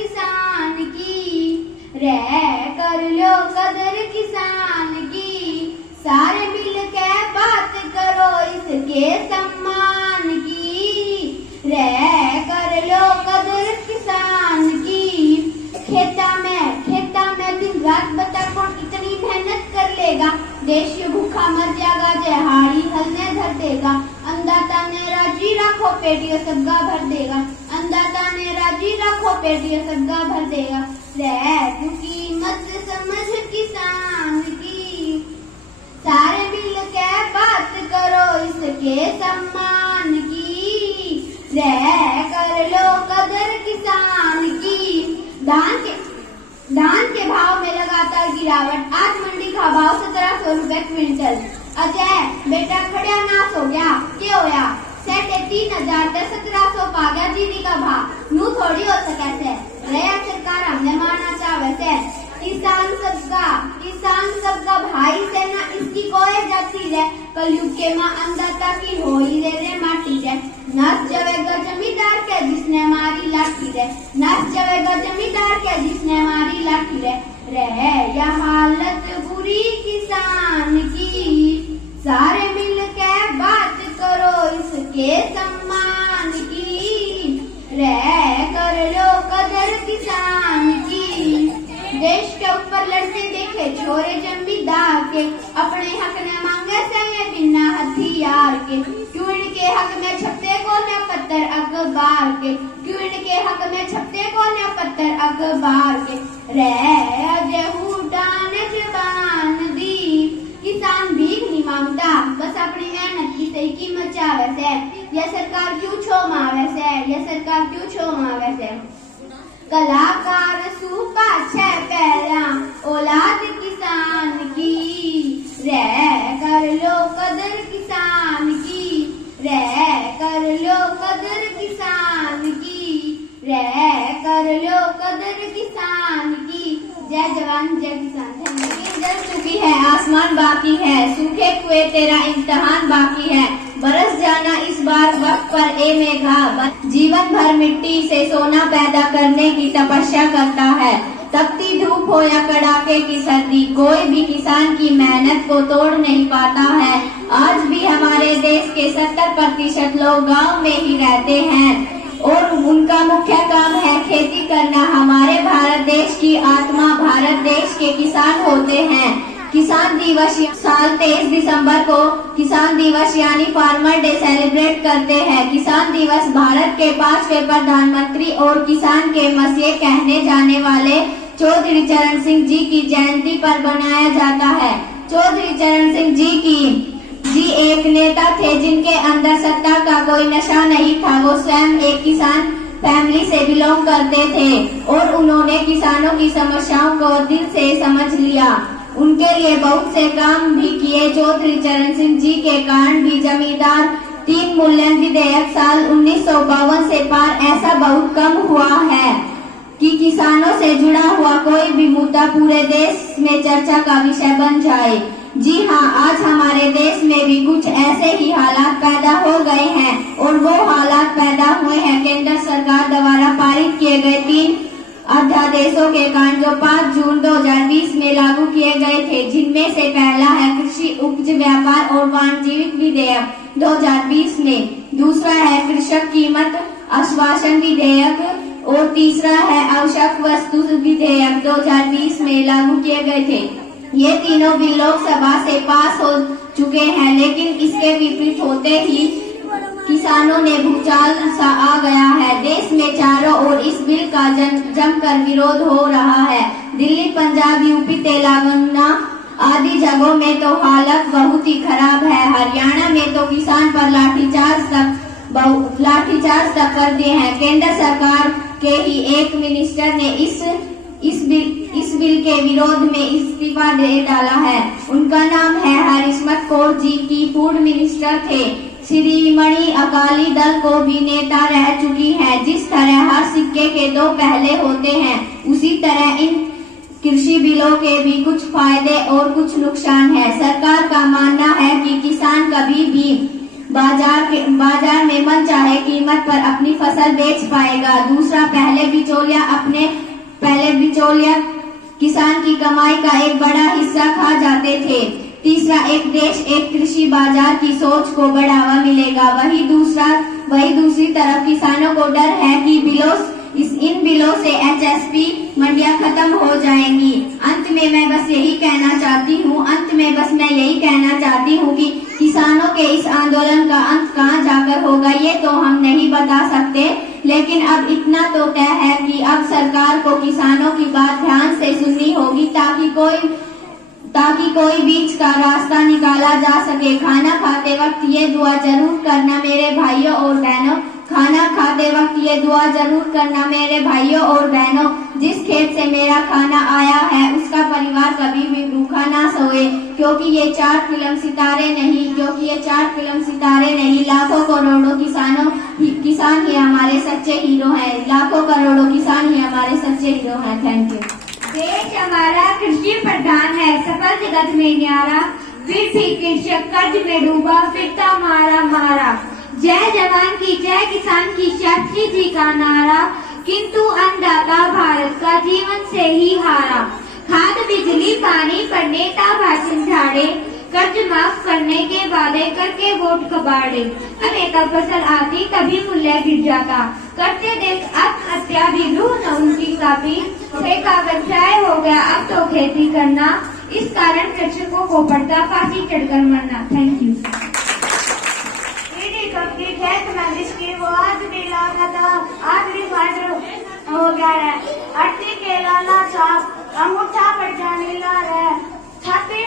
किसान की, रह कर लो कदर किसान की, सारे मिल के बात करो इसके सम्मान की, रह कर लो कदर किसान की। खेता में दिन रात बता कौन इतनी मेहनत कर लेगा, देश भूखा मर जाएगा जहाड़ी हलने धर देगा, अन्नदाता ने राजी रखो पेटियों सबका भर देगा, अन्नदाता ने राजी रखो पेटियों सबका भर देगा, रह तू कीमत समझ किसान की, सारे मिल के बात करो इसके सम्मान की, रह कर लो कदर किसान की। धान के भाव में लगातार गिरावट, आज मंडी का भाव 1700 रुपए क्विंटल। अजय बेटा खड़ा नाश हो गया, क्या होया? 3,500 से 1700 पा गया जीरी का भाव, नू थोड़ी हो सके थे, रहा सरकार हमने मारना चाहे से। किसान सबका भाई से ना इसकी कोई जाती है, कलयुग के माँ अन्नदाता की हो ही रे माटी है, नस जवेगा जमींदार के जिसने मारी लाठी रे, नस जवेगा जमींदार के जिसने मारी लाठी रे, रहे यह हालत बुरी किसान की, सारे मिल के बात करो इसके सम्मान की, रह कर लो कदर किसान की। देश के ऊपर लड़ते देखे छोरे जमींदार के, अपने हक ने मांगे से बिना हथियार के, क्यों इनके हक में छपते कोने पत्थर अखबार के, क्यों इनके हक में छपते कोने पत्थर अखबार के, रह गेहूं डाने जबान दी, किसान भीख नहीं मांगता बस अपनी मेहनत की सही कीमत चाहे से, यह सरकार क्यों छोमावे से, यह सरकार क्यों छोमावे से। कलाकार सूपा छह पैरा औलाद किसान की, रह कर लो कदर किसान की, रह कर लो कदर किसान की, रह कर लो कदर किसान की। जय जवान जय किसान। जल चुकी है आसमान बाकी है, सूखे कुएं तेरा इम्तिहान बाकी है, बरस जाना इस बार वक्त पर ए मेघा, जीवन भर मिट्टी से सोना पैदा करने की तपस्या करता है, तपती धूप हो या कड़ाके की सर्दी, कोई भी किसान की मेहनत को तोड़ नहीं पाता है। आज भी हमारे देश के 70% लोग गांव में ही रहते हैं और उनका मुख्य काम है खेती करना। हमारे भारत देश की आत्मा भारत देश के किसान होते हैं। किसान दिवस साल 23 दिसंबर को किसान दिवस यानी फार्मर डे सेलिब्रेट करते हैं। किसान दिवस भारत के 5वें प्रधानमंत्री और किसान के मसीह कहने जाने वाले चौधरी चरण सिंह जी की जयंती पर बनाया जाता है। चौधरी चरण सिंह जी एक नेता थे जिनके अंदर सत्ता का कोई नशा नहीं था। वो स्वयं एक किसान फैमिली से बिलोंग करते थे और उन्होंने किसानों की समस्याओं को दिल से समझ लिया। उनके लिए बहुत से काम भी किए। चौधरी चरण सिंह जी के कारण भी जमींदार 3 मूल्य विधेयक साल 1952 से पार ऐसा बहुत कम हुआ है कि किसानों से जुड़ा हुआ कोई भी मुद्दा पूरे देश में चर्चा का विषय बन जाए। जी हाँ, आज हमारे देश में भी कुछ ऐसे ही हालात पैदा हो गए हैं और वो हालात पैदा हुए हैं केंद्र सरकार द्वारा पारित किए गए 3 अध्यादेशों के कारण जो 5 जून 2020 में लागू किए गए थे, जिनमें से पहला है कृषि उपज व्यापार और वाणिज्यिक विधेयक 2020 में, दूसरा है कृषक कीमत आश्वासन विधेयक और तीसरा है आवश्यक वस्तु विधेयक 2020 में लागू किए गए थे। ये तीनों बिल लोकसभा से पास हो चुके हैं, लेकिन इसके विपरीत होते ही किसानों ने भूचाल सा आ गया है। देश में चारों ओर इस बिल का जमकर विरोध हो रहा है। दिल्ली, पंजाब, यूपी, तेलंगाना आदि जगहों में तो हालत बहुत ही खराब है। हरियाणा में तो किसान पर लाठीचार्ज तक कर दिए हैं। केंद्र सरकार के ही एक मिनिस्टर ने इस बिल के विरोध में इस्तीफा दे डाला है। उनका नाम है हरीशमत कौर जी की फूड मिनिस्टर थे। श्रीमणी अकाली दल को भी नेता रह चुकी है। जिस तरह हर सिक्के के 2 पहले होते हैं, उसी तरह इन कृषि बिलों के भी कुछ फायदे और कुछ नुकसान है। सरकार का मानना है कि किसान कभी भी बाजार में मनचाहे कीमत पर अपनी फसल बेच पाएगा। दूसरा, पहले बिचौलिया किसान की कमाई का एक बड़ा हिस्सा खा जाते थे। तीसरा, एक देश एक कृषि बाजार की सोच को बढ़ावा मिलेगा। वही दूसरी तरफ किसानों को डर है कि इन बिलों से HSP मंडियां खत्म हो जाएंगी। अंत में मैं बस यही कहना चाहती हूँ कि किसानों के इस आंदोलन का अंत कहाँ जाकर होगा ये तो हम नहीं बता सकते, लेकिन अब इतना तो तय है कि अब सरकार को किसानों की बात ध्यान से सुननी होगी ताकि कोई बीच का रास्ता निकाला जा सके। खाना खाते वक्त ये दुआ जरूर करना मेरे भाइयों और बहनों, जिस खेत से मेरा खाना आया है उसका परिवार कभी भी भूखा ना सोए, क्योंकि ये 4 फिल्म सितारे नहीं, लाखों करोड़ों किसान ही हमारे सच्चे हीरो हैं। लाखों करोड़ों किसान ही हमारे सच्चे हीरो हैं। Thank you. देश हमारा कृषि प्रधान है, सफल जगत में न्यारा, फिर भी कृषक कर्ज में डूबा, फिरता मारा। जय जवान की जय किसान की शास्त्री जी का नारा, किंतु अन्नदाता भारत का जीवन से ही हारा। खाद बिजली पानी पर नेता भाषण झाड़े, कर्ज माफ करने के वादे करके वोट कबाड़े। अनेका फसल आती तभी मूल्य गिर जाता, करते देख आत्महत्या भी रूह न उनकी काफी। ठेका व्यवसाय हो गया अब तो खेती करना, इस कारण कृषकों को पड़ता फांसी चढ़कर मरना। Thank you. खेत में जिसकी वो आज भी लागत आखिरी फाइटर हो गया है। अट्टी के लाला साहब अंगूठा पर जाने ला रहे, छाती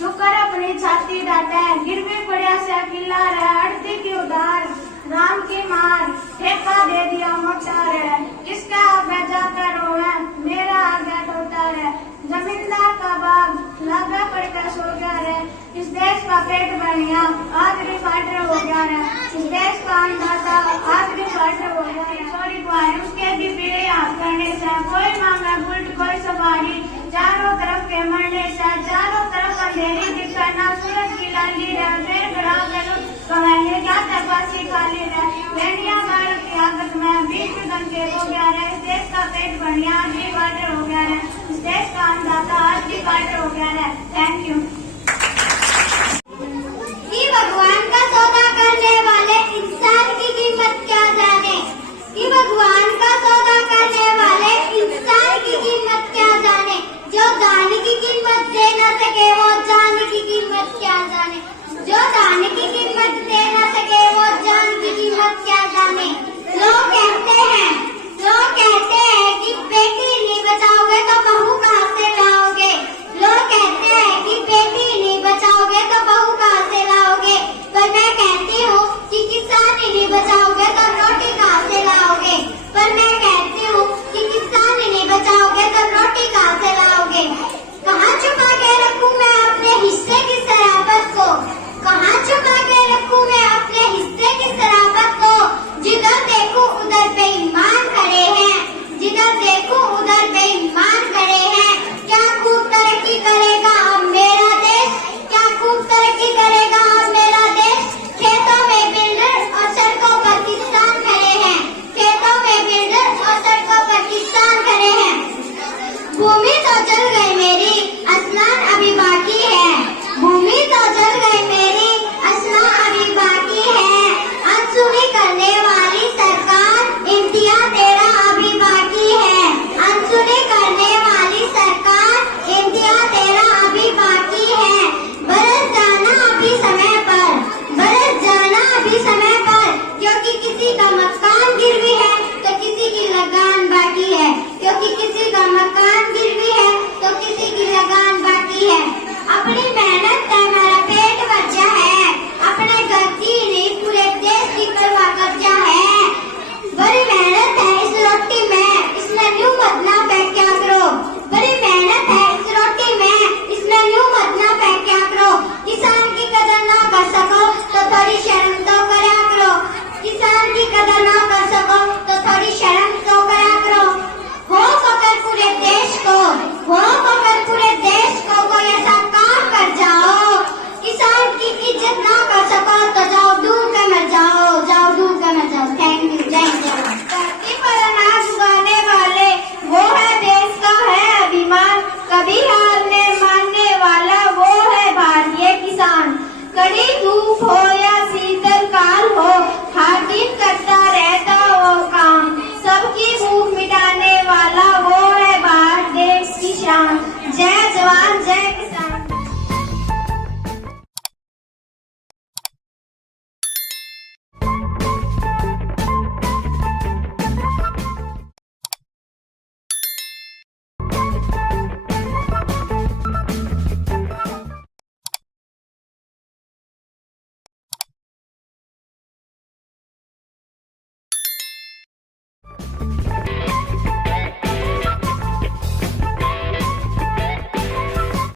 शुक्र अपनी छाती डाटे, गिरवी पड़ा से किला रहे। अड़ती की उधार राम की मार, ठेका दे दिया मोटा रहे, किसका आगे जाकर रोए मेरा आगे टूटा है। जमींदार का बाग लागा पड़कर सो गया है, इस देश का पेट बढ़िया आखिरी फाइटर हो गया है। इस देश का अन्नदाता आखिरी फाइटर हो गया है। सॉरी भाई उसके भी पीड़े हाथ करने से, कोई मांगा बुल्ट कोई सवारी, चारों तरफ के मरने से, चारों तरफ अंधेरी दिखाना, सूरज की लाली रहे कमाने क्या तकवासी खाली रहे। लेनिया भारत की आदत में 20 गन के हो गया है। इस देश का पेट बढ़िया आखिरी फाइटर हो गया है, इस देश का अन्नदाता आखिरी फाइटर हो गया है। Thank you. भगवान का सौदा करने वाले इंसान की कीमत क्या जाने, कि भगवान का सौदा करने वाले इंसान की कीमत क्या जाने। जो दान की कीमत दे न सके वो जान की कीमत क्या जाने। जो दान की कीमत दे न सके वो जान की कीमत क्या जाने। लोग कहते हैं कि बेटी नहीं बचाओगे तो बहू कहाँ से लाओगे। लोग कहते हैं कि बेटी नहीं बचाओगे तो बहू कहाँ से लाओगे, पर मैं कहती हूँ कि किसान ही नहीं बचाओगे तो रोटी कहाँ से लाओगे। पर मैं कहती हूँ कि किसान ही नहीं बचाओगे तो रोटी कहाँ से लाओगे। कहाँ छुपा के रखूँ मैं अपने हिस्से की शराबत को, कहाँ छुपा के रखूँ मैं अपने हिस्से की शराबत को। जिधर देखूँ उधर बेईमान खड़े हैं, जिधर देखूँ उधर बेईमान खड़े हैं। क्या खूब तरक्की करेगा अब मेरा देश, क्या खूब तरक्की करेगा अब मेरा देश। खेतों में बिल्डर और सड़कों पर किसान खड़े हैं, खेतों में बिल्डर और सड़कों पर किसान खड़े हैं। भूमि तो जल गई मेरी स्नान अभी बाकी है, भूमि तो जल गई मेरी स्नान अभी बाकी है। अनसुनी करने वाली सरकार इम्तियाज तेरा अभी बाकी है, अनसुनी करने वाली सरकार इम्तियाज तेरा अभी बाकी है। बरस जाना अभी समय पर, बरस जाना अभी समय पर, क्योंकि किसी का मकान गिरवी है तो किसी की लगान बाकी है, क्योंकि किसी का मकान गिरवी है तो किसी की लगान बाकी है। अपनी मेहनत